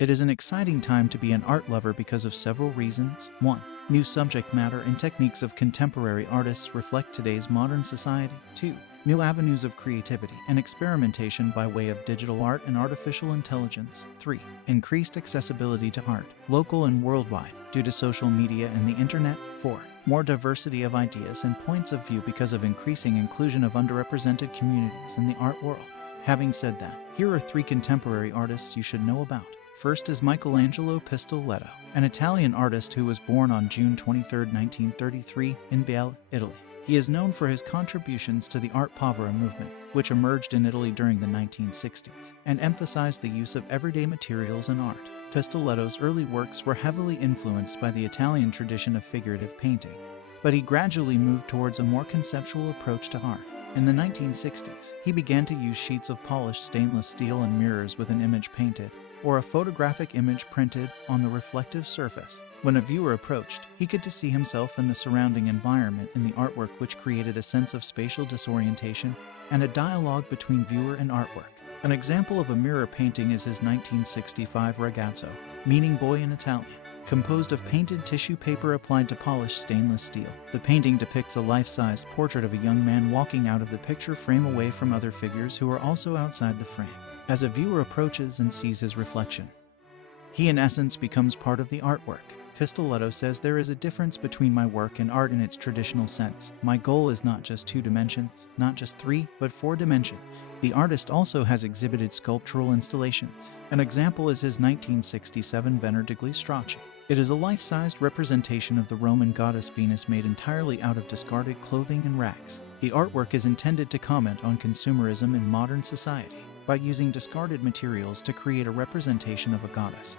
It is an exciting time to be an art lover because of several reasons. 1. New subject matter and techniques of contemporary artists reflect today's modern society. 2. New avenues of creativity and experimentation by way of digital art and artificial intelligence. 3. Increased accessibility to art, local and worldwide, due to social media and the internet. 4. More diversity of ideas and points of view because of increasing inclusion of underrepresented communities in the art world. Having said that, here are 3 contemporary artists you should know about. First is Michelangelo Pistoletto, an Italian artist who was born on June 23, 1933, in Biella, Italy. He is known for his contributions to the Art Povera movement, which emerged in Italy during the 1960s, and emphasized the use of everyday materials in art. Pistoletto's early works were heavily influenced by the Italian tradition of figurative painting, but he gradually moved towards a more conceptual approach to art. In the 1960s, he began to use sheets of polished stainless steel and mirrors with an image painted, or a photographic image printed on the reflective surface. When a viewer approached, he could see himself in the surrounding environment in the artwork, which created a sense of spatial disorientation and a dialogue between viewer and artwork. An example of a mirror painting is his 1965 Ragazzo, meaning boy in Italian, composed of painted tissue paper applied to polished stainless steel. The painting depicts a life-sized portrait of a young man walking out of the picture frame away from other figures who are also outside the frame. As a viewer approaches and sees his reflection, he in essence becomes part of the artwork. Pistoletto says, "There is a difference between my work and art in its traditional sense. My goal is not just 2 dimensions, not just 3, but 4 dimensions." The artist also has exhibited sculptural installations. An example is his 1967 Venere degli Stracci. It is a life-sized representation of the Roman goddess Venus made entirely out of discarded clothing and rags. The artwork is intended to comment on consumerism in modern society by using discarded materials to create a representation of a goddess.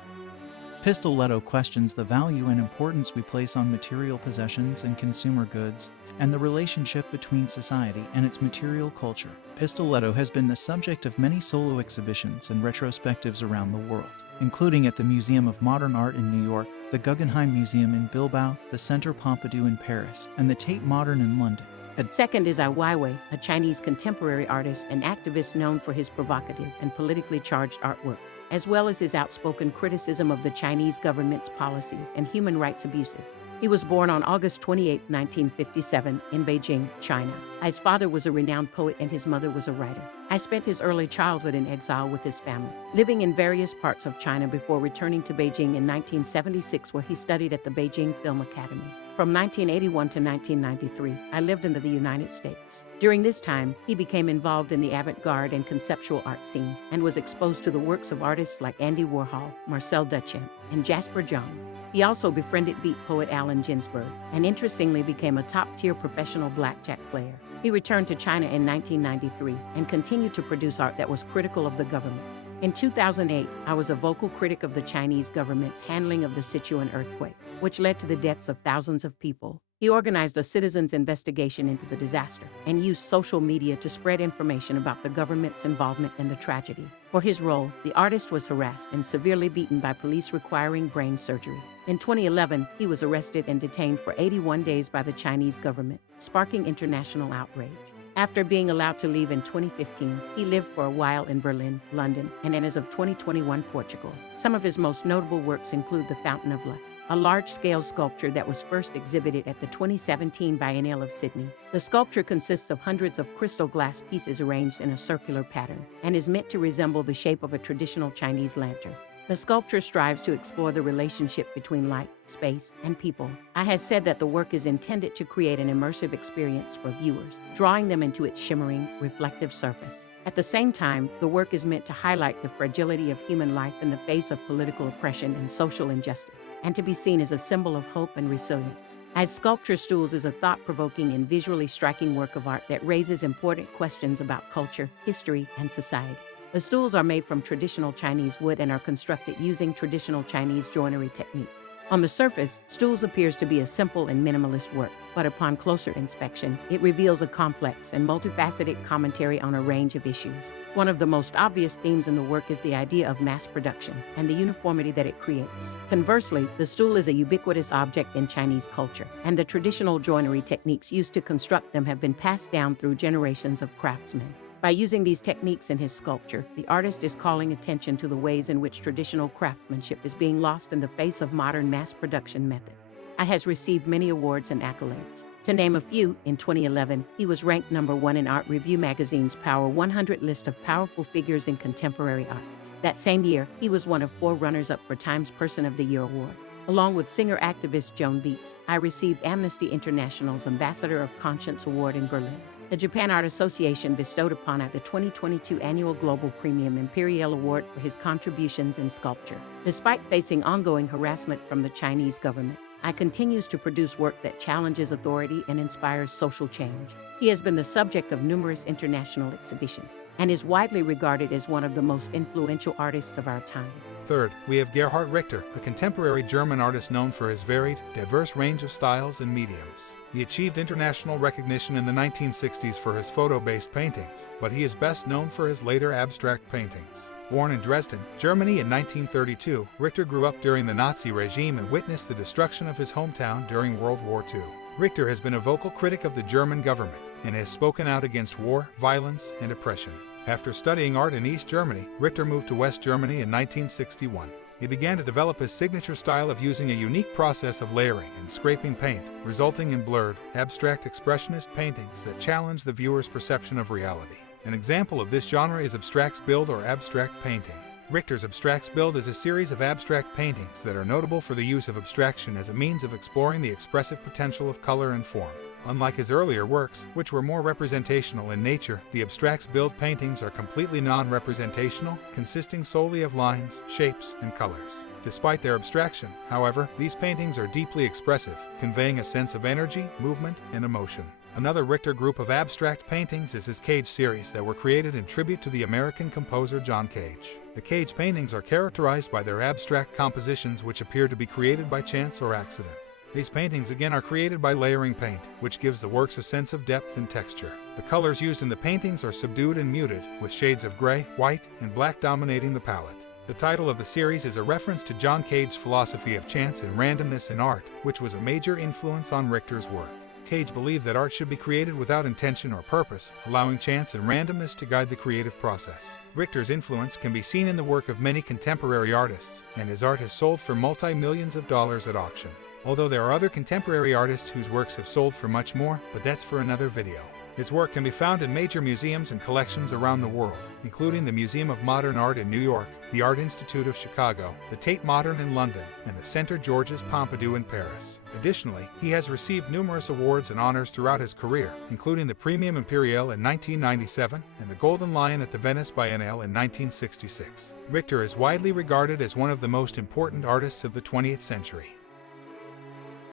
Pistoletto questions the value and importance we place on material possessions and consumer goods, and the relationship between society and its material culture. Pistoletto has been the subject of many solo exhibitions and retrospectives around the world, including at the Museum of Modern Art in New York, the Guggenheim Museum in Bilbao, the Centre Pompidou in Paris, and the Tate Modern in London. Second is Ai Weiwei, a Chinese contemporary artist and activist known for his provocative and politically charged artwork, as well as his outspoken criticism of the Chinese government's policies and human rights abuses. He was born on August 28, 1957, in Beijing, China. Ai's father was a renowned poet and his mother was a writer. Ai spent his early childhood in exile with his family, living in various parts of China before returning to Beijing in 1976, where he studied at the Beijing Film Academy. From 1981 to 1993, Ai lived in the United States. During this time, he became involved in the avant-garde and conceptual art scene and was exposed to the works of artists like Andy Warhol, Marcel Duchamp, and Jasper John. He also befriended beat poet Allen Ginsberg and interestingly became a top-tier professional blackjack player. He returned to China in 1993 and continued to produce art that was critical of the government. In 2008, I was a vocal critic of the Chinese government's handling of the Sichuan earthquake, which led to the deaths of thousands of people. He organized a citizens' investigation into the disaster and used social media to spread information about the government's involvement in the tragedy. For his role, the artist was harassed and severely beaten by police requiring brain surgery. In 2011, he was arrested and detained for 81 days by the Chinese government, sparking international outrage. After being allowed to leave in 2015, he lived for a while in Berlin, London, and as of 2021, Portugal. Some of his most notable works include The Fountain of Life, a large-scale sculpture that was first exhibited at the 2017 Biennale of Sydney. The sculpture consists of hundreds of crystal glass pieces arranged in a circular pattern and is meant to resemble the shape of a traditional Chinese lantern. The sculpture strives to explore the relationship between light, space, and people. Ai has said that the work is intended to create an immersive experience for viewers, drawing them into its shimmering, reflective surface. At the same time, the work is meant to highlight the fragility of human life in the face of political oppression and social injustice, and to be seen as a symbol of hope and resilience. Ai's sculpture Stools is a thought-provoking and visually striking work of art that raises important questions about culture, history, and society. The stools are made from traditional Chinese wood and are constructed using traditional Chinese joinery techniques. On the surface, Stools appears to be a simple and minimalist work, but upon closer inspection, it reveals a complex and multifaceted commentary on a range of issues. One of the most obvious themes in the work is the idea of mass production and the uniformity that it creates. Conversely, the stool is a ubiquitous object in Chinese culture, and the traditional joinery techniques used to construct them have been passed down through generations of craftsmen. By using these techniques in his sculpture, the artist is calling attention to the ways in which traditional craftsmanship is being lost in the face of modern mass production methods. He has received many awards and accolades. To name a few, in 2011, he was ranked #1 in Art Review magazine's Power 100 list of powerful figures in contemporary art. That same year, he was one of 4 runners-up for Time's Person of the Year award. Along with singer-activist Joan Beats, I received Amnesty International's Ambassador of Conscience Award in Berlin. The Japan Art Association bestowed upon the 2022 Annual Global Premium Imperial Award for his contributions in sculpture. Despite facing ongoing harassment from the Chinese government, he continues to produce work that challenges authority and inspires social change. He has been the subject of numerous international exhibitions and is widely regarded as one of the most influential artists of our time. Third, we have Gerhard Richter, a contemporary German artist known for his varied, diverse range of styles and mediums. He achieved international recognition in the 1960s for his photo-based paintings, but he is best known for his later abstract paintings. Born in Dresden, Germany in 1932, Richter grew up during the Nazi regime and witnessed the destruction of his hometown during World War II. Richter has been a vocal critic of the German government and has spoken out against war, violence, and oppression. After studying art in East Germany, Richter moved to West Germany in 1961. He began to develop his signature style of using a unique process of layering and scraping paint, resulting in blurred, abstract expressionist paintings that challenge the viewer's perception of reality. An example of this genre is Abstraktsbild or abstract painting. Richter's Abstraktsbild is a series of abstract paintings that are notable for the use of abstraction as a means of exploring the expressive potential of color and form. Unlike his earlier works, which were more representational in nature, the Abstraktsbild paintings are completely non-representational, consisting solely of lines, shapes, and colors. Despite their abstraction, however, these paintings are deeply expressive, conveying a sense of energy, movement, and emotion. Another Richter group of abstract paintings is his Cage series that were created in tribute to the American composer John Cage. The Cage paintings are characterized by their abstract compositions which appear to be created by chance or accident. These paintings again are created by layering paint, which gives the works a sense of depth and texture. The colors used in the paintings are subdued and muted, with shades of gray, white, and black dominating the palette. The title of the series is a reference to John Cage's philosophy of chance and randomness in art, which was a major influence on Richter's work. Cage believed that art should be created without intention or purpose, allowing chance and randomness to guide the creative process. Richter's influence can be seen in the work of many contemporary artists, and his art has sold for multi-millions of dollars at auction. Although there are other contemporary artists whose works have sold for much more, but that's for another video. His work can be found in major museums and collections around the world, including the Museum of Modern Art in New York, the Art Institute of Chicago, the Tate Modern in London, and the Centre Georges Pompidou in Paris. Additionally, he has received numerous awards and honors throughout his career, including the Premium Imperial in 1997 and the Golden Lion at the Venice Biennale in 1966. Richter is widely regarded as one of the most important artists of the 20th century.